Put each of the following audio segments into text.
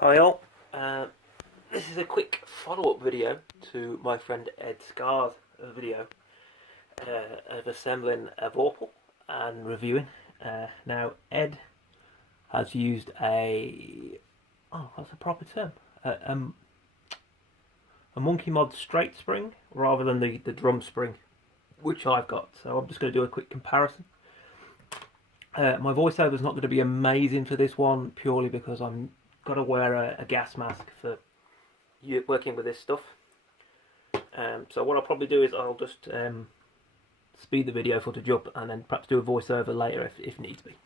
Hi all, this is a quick follow-up video to my friend Ed Skar's video of assembling a Vorpal and reviewing. Now Ed has used what's the proper term? A Monkey Mod straight spring rather than the drum spring which I've got, so I'm just going to do a quick comparison. My voiceover is not going to be amazing for this one purely because I'm got to wear a gas mask for working with this stuff. So what I'll probably do is I'll just speed the video footage up and then perhaps do a voiceover later if needs be.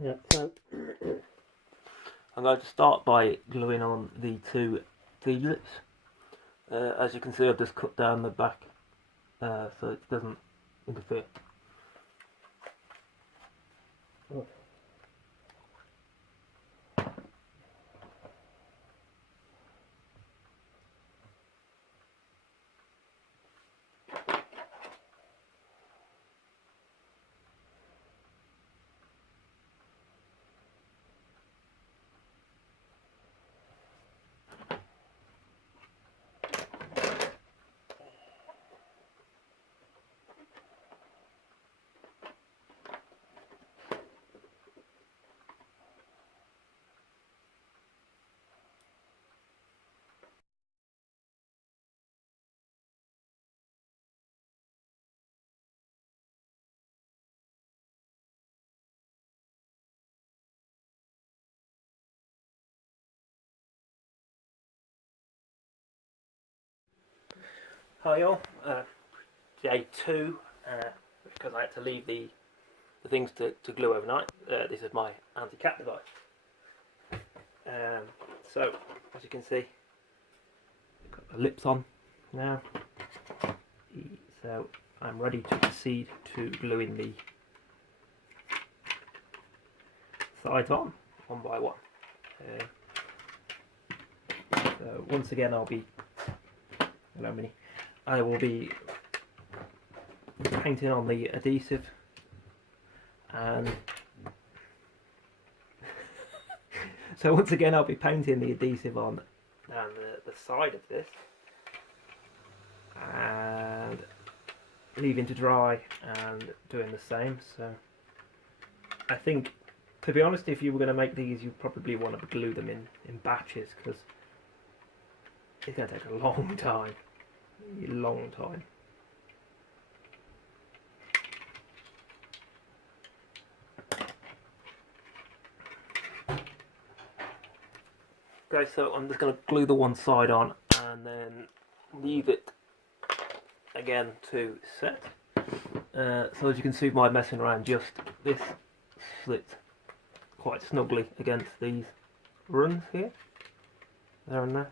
Yeah, so I'm going to start by gluing on the two T-lips. As you can see, I've just cut down the back so it doesn't interfere. Oh. Hi all, day 2, because I had to leave the things to glue overnight. This is my anti-cat device. So, as you can see, I've got the lips on now, so I'm ready to proceed to gluing the sides on, one by one. So once again I will be painting on the adhesive and so once again I'll be painting the adhesive on the side of this and leaving to dry and doing the same. So I think, to be honest, if you were going to make these, you probably want to glue them in batches because it's going to take a long time. Okay, so I'm just going to glue the one side on and then leave it again to set. So as you can see by messing around, just this slit quite snugly against these runs here, there and there.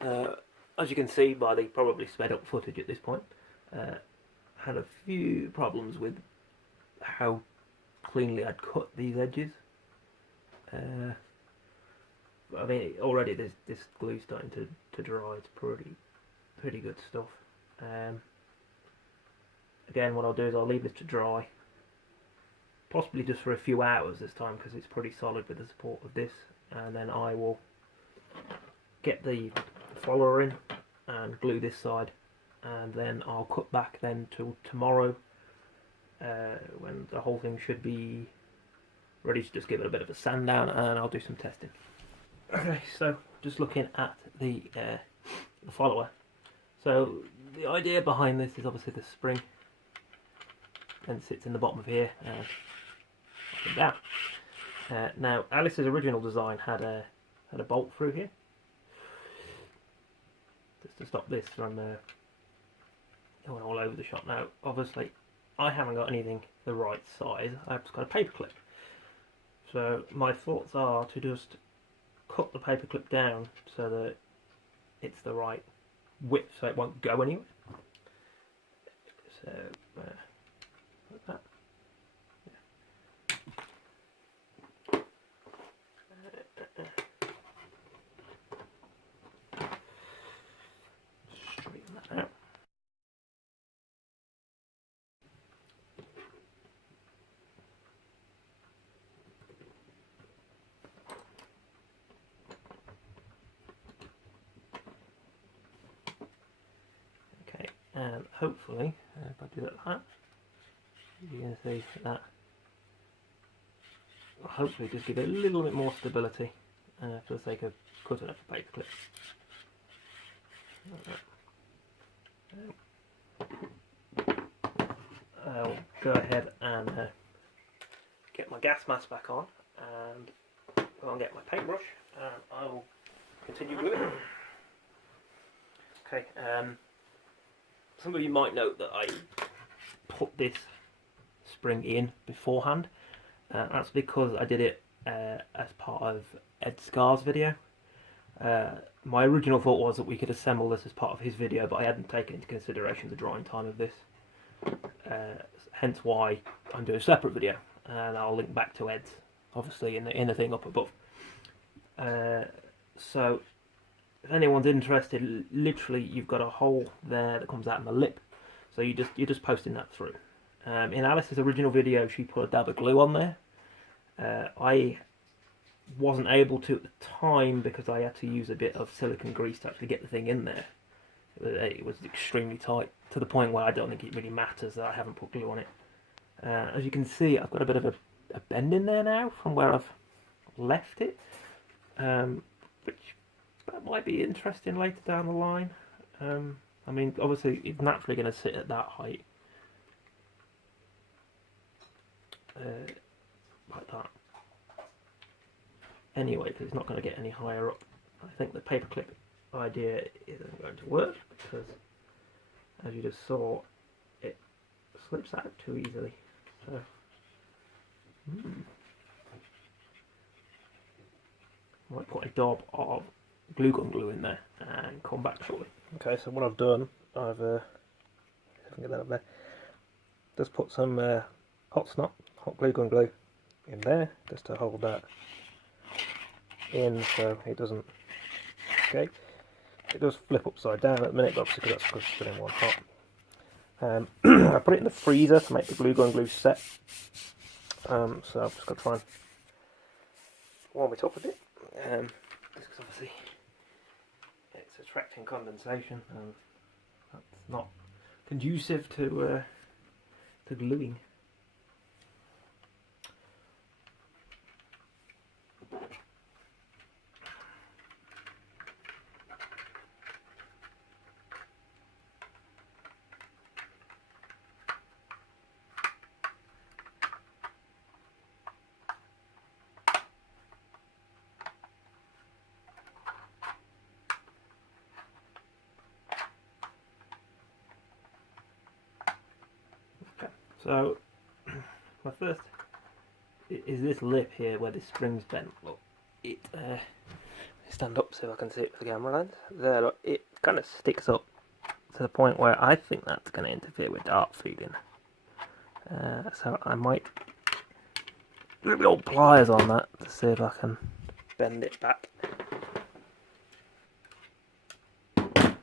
As you can see by the probably sped up footage at this point, had a few problems with how cleanly I'd cut these edges. I mean, already this glue's starting to dry. It's pretty good stuff. Again, what I'll do is I'll leave this to dry, possibly just for a few hours this time, because it's pretty solid with the support of this, and then I will get the follower in and glue this side, and then I'll cut back then till tomorrow, when the whole thing should be ready to just give it a bit of a sand down, and I'll do some testing. Okay, so just looking at the follower. So the idea behind this is obviously the spring, and sits in the bottom of here, up and down. Now Alice's original design had a bolt through here, just to stop this from going all over the shop. Now obviously I haven't got anything the right size, I've just got a paper clip. So my thoughts are to just cut the paper clip down so that it's the right width, so it won't go anywhere. So like that. Straighten that out. Okay, and hopefully, if I do that like that, you can see that hopefully just give it a little bit more stability for the sake of cutting up the paper clip. Like that. I'll go ahead and get my gas mask back on, and go and get my paintbrush, and I will continue gluing. Okay, some of you might note that I put this spring in beforehand. That's because I did it as part of Ed Skar's video. My original thought was that we could assemble this as part of his video, but I hadn't taken into consideration the drying time of this. Hence why I'm doing a separate video, and I'll link back to Ed's, obviously, in the thing up above. So, if anyone's interested, literally you've got a hole there that comes out in the lip, so you're just posting that through. In Alice's original video, she put a dab of glue on there. I wasn't able to at the time because I had to use a bit of silicone grease to actually get the thing in there. It was extremely tight, to the point where I don't think it really matters that I haven't put glue on it. As you can see, I've got a bit of a bend in there now from where I've left it, which that might be interesting later down the line. I mean, obviously it's naturally going to sit at that height. Like that. Anyway, because it's not going to get any higher up. I think the paperclip idea isn't going to work, because as you just saw, it slips out too easily. So, might put a dab of glue gun glue in there and come back shortly. Okay, so what I've done, I've if I can get that up there, just put some hot glue gun glue in there, just to hold that in so it doesn't escape. It does flip upside down at the minute, obviously, because that's still in one hot. I put it in the freezer to make the glue gun glue set. So I've just got to try and warm it up a bit. Because obviously it's attracting condensation, and that's not conducive to gluing. So, my first is this lip here where this spring's bent. Look, it stand up so I can see it for the camera lens. There, look, it kind of sticks up to the point where I think that's going to interfere with dart feeding. So I might do the old pliers on that to see if I can bend it back. I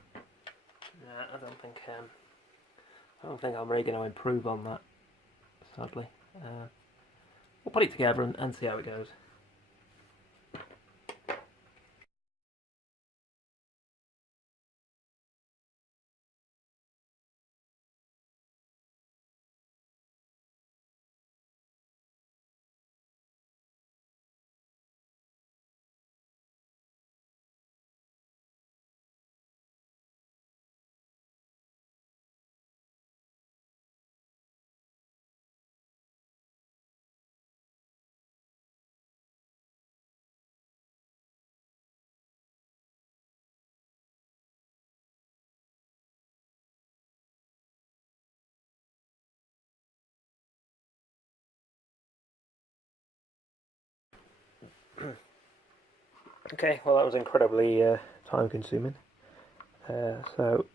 don't think I'm really going to improve on that, sadly. We'll put it together and see how it goes. Okay, well that was incredibly time consuming. So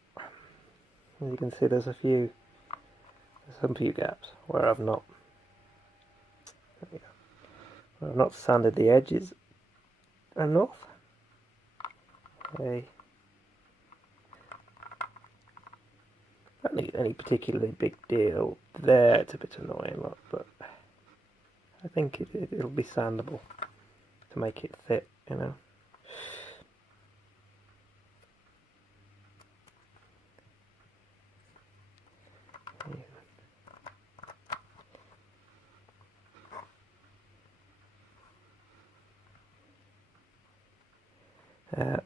as you can see, there's some few gaps where I've not sanded the edges enough. Okay. Not any particularly big deal there. It's a bit annoying, look, but I think it'll be sandable to make it fit, you know.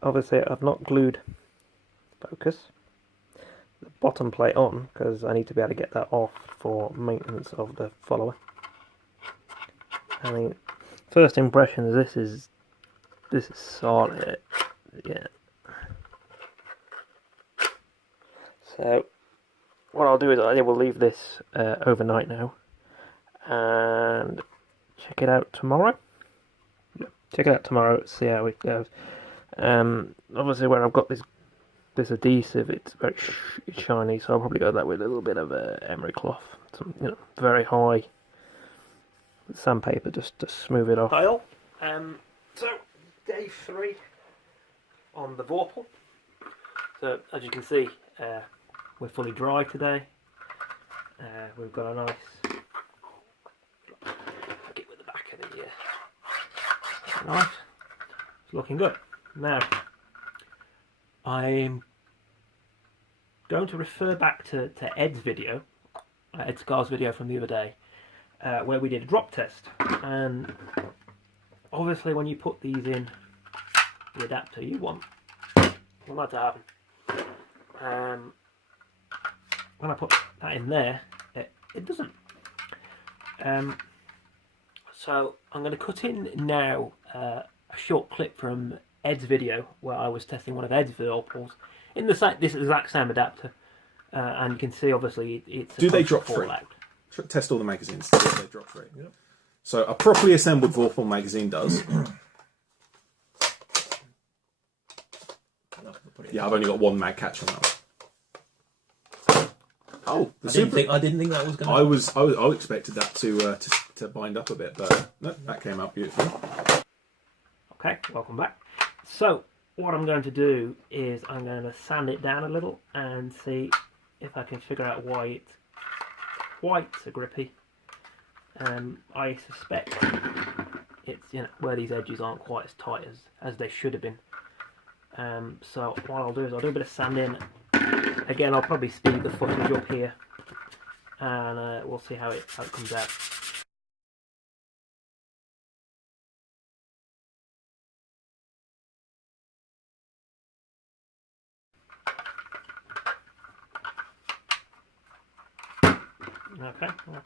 Obviously I've not glued focus, the bottom plate on, because I need to be able to get that off for maintenance of the follower. I mean, first impressions, this is solid, yeah. So what I'll do is I will leave this overnight now and check it out tomorrow. Check it out tomorrow, see how it goes. Obviously where I've got this adhesive, it's very shiny, so I'll probably go that with a little bit of emery cloth, some, you know, very high sandpaper just to smooth it off. So day 3 on the Vorpal. So as you can see, we're fully dry today. We've got a nice look it with the back of the knife. It's looking good. Now, I'm going to refer back to Ed's video, Ed Skar's video from the other day, where we did a drop test. And obviously when you put these in the adapter, you want that to happen. When I put that in there, it doesn't. So I'm going to cut in now a short clip from Ed's video where I was testing one of Ed's Vorpals in this exact same adapter, and you can see obviously it's. Do they drop free? Test all the magazines. Do they drop free? Yep. So a properly assembled Vorpal magazine does. Yeah, I've only got one mag catch on that one. Oh, I didn't think that was going to. I expected that to bind up a bit, but no, that came out beautifully. Okay, welcome back. So what I'm going to do is I'm going to sand it down a little and see if I can figure out why it's quite so grippy. I suspect it's, you know, where these edges aren't quite as tight as they should have been. So what I'll do is I'll do a bit of sanding. Again, I'll probably speed the footage up here, and we'll see how it comes out. Okay, well,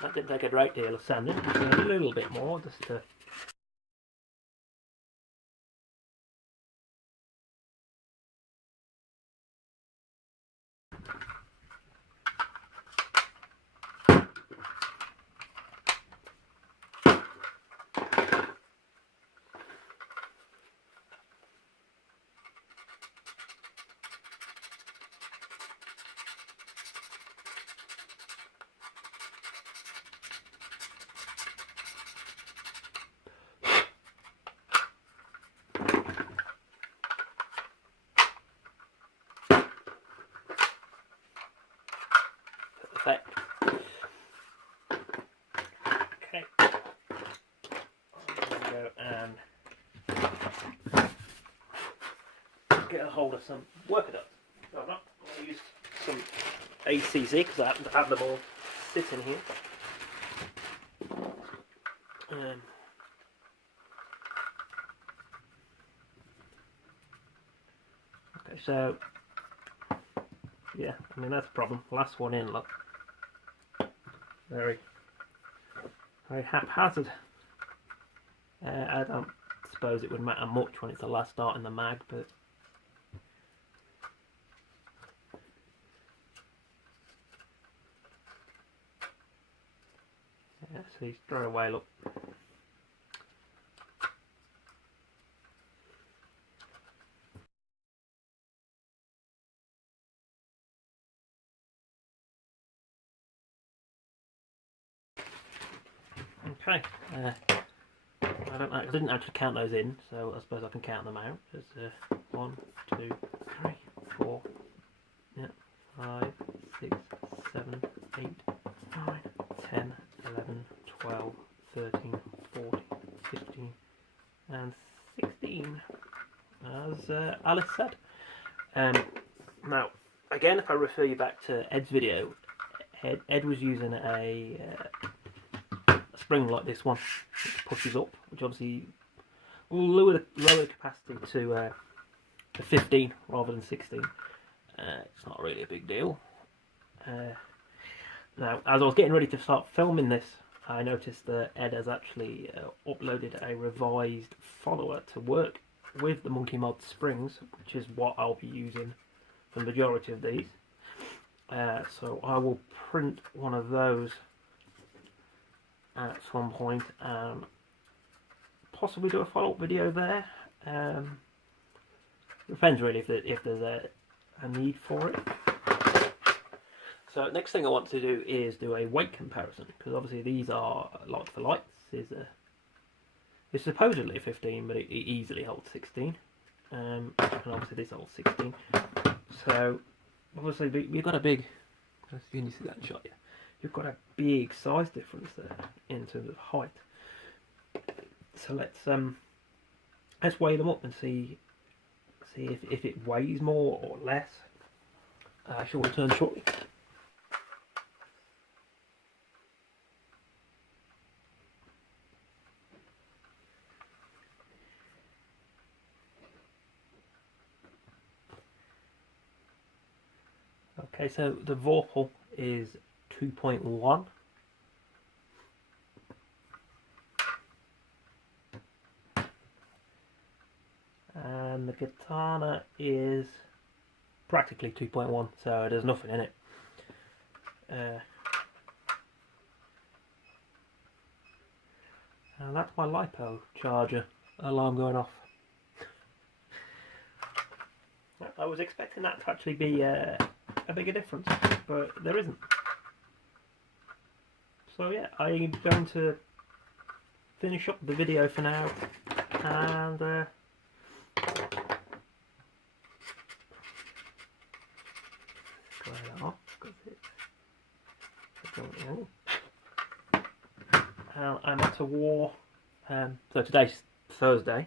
that didn't take a great deal of sanding, just a little bit more just to. hold of some worker ducts. So I'm not going to use some ACZ because I happen to have them all sitting here. Okay, so yeah, I mean that's a problem. Last one in, look. Very haphazard. I don't suppose it would matter much when it's the last dart in the mag, but yeah, see, straight away, look. Okay, I didn't actually count those in, so I suppose I can count them out. There's 1, 2, 3, 4, yeah, 5, 6, 7, 8, 9, 10, 11, 12, 13, 14, 15, and 16, as Alice said. Now, again, if I refer you back to Ed's video, Ed was using a spring like this one, which pushes up, which obviously will lower the capacity to 15 rather than 16. It's not really a big deal. Now, as I was getting ready to start filming this, I noticed that Ed has actually uploaded a revised follower to work with the Monkey Mod springs, which is what I'll be using for the majority of these. So I will print one of those at some point and possibly do a follow-up video there. Depends really if there's a need for it. So next thing I want to do is do a weight comparison, because obviously these are like for like. It's supposedly 15, but it easily holds 16, and obviously this holds 16. So obviously we've got a big, can you see that shot? Yeah, you've got a big size difference there in terms of height. So let's weigh them up and see if it weighs more or less. I shall return shortly. Okay, so the Vorpal is 2.1. And the Katana is practically 2.1, so there's nothing in it. And that's my LiPo charger alarm going off. I was expecting that to actually be a bigger difference, but there isn't. So yeah, I'm going to finish up the video for now, and I'm at a war. So today's Thursday,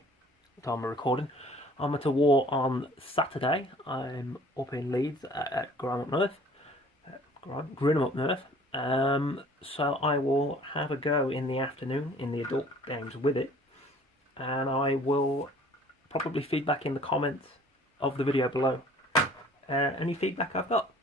the time of recording. I'm at a war on Saturday. I'm up in Leeds at Grinham up Nerf. So I will have a go in the afternoon in the adult games with it, and I will probably feedback in the comments of the video below any feedback I've got.